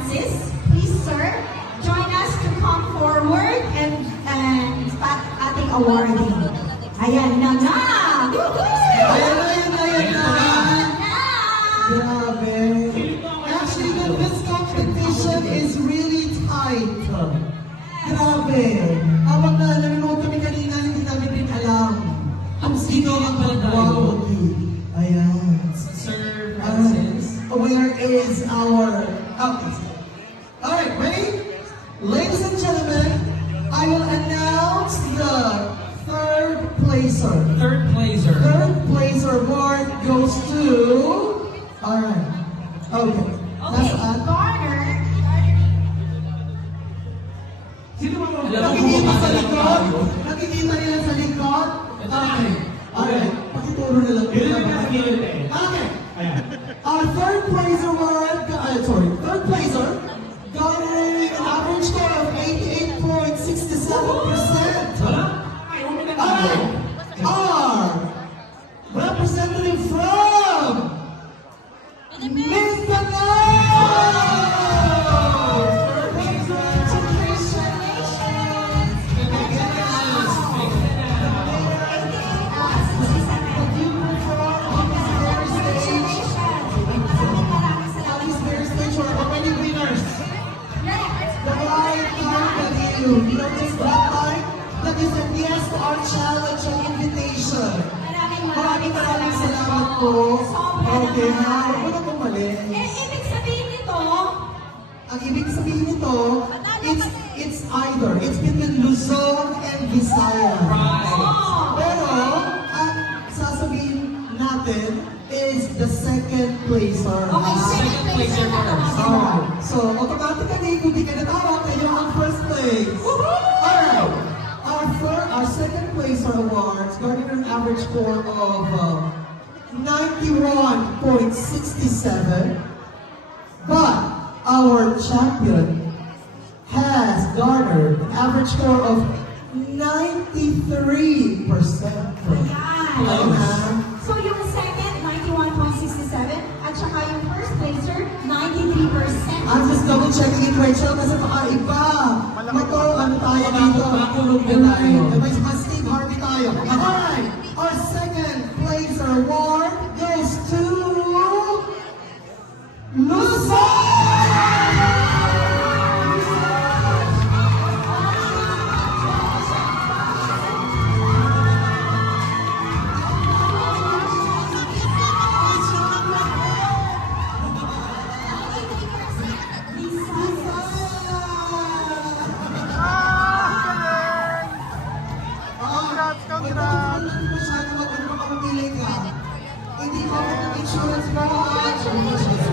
Francis. Please, sir, join us to come forward and pat ating awarding. Ayan na nga! Ayan na! Ayan na! Grabe. Actually, this competition is really tight. Grabe. Habang nanonood kami kanina, hindi namin din alam kung sino ang magwawa. Ayan. Sir Francis. Where is our... Alright, ready? Ladies and gentlemen, I will announce the third placer. Third placer. Third placer award goes to... Alright. Okay. Okay, Garner. Sino ba mo? Alam mo Nakikita kung sa paano likod? tayo? Nakikita nila sa likod? Okay. Alright. Pakituro na lang. Yun yung nasa gilid eh. Okay. Our third placer award, third placer, garnering an average score of 88.67%. Wala? Ay, huwag na Alright. Our representative from you don't take that time. That is a yes to our challenge and invitation. Maraming salamat po. Okay ha, huwag mo na bumalik. Ibig sabihin nito, Ang ibig sabihin nito, it's either. It's between Luzon and Visayas. Pero, ang sasabihin natin is the second placer. okay, second placer na lang. Alright. So, automatically, kung di ka natawag, kayo ang first place. Alright. Our second placer awards garnered an average score of 91.67. But our champion has garnered an average score of 93%. Ayan. So yung second, 91.67, at saka yung first placer, 93%. I'm just double checking it, Rachel, kasi baka iba. Ito, ano tayo dito? Makulog na tayo. May Steve Harvey tayo. Alright, our second placer award goes to Hindi ko insurance mo.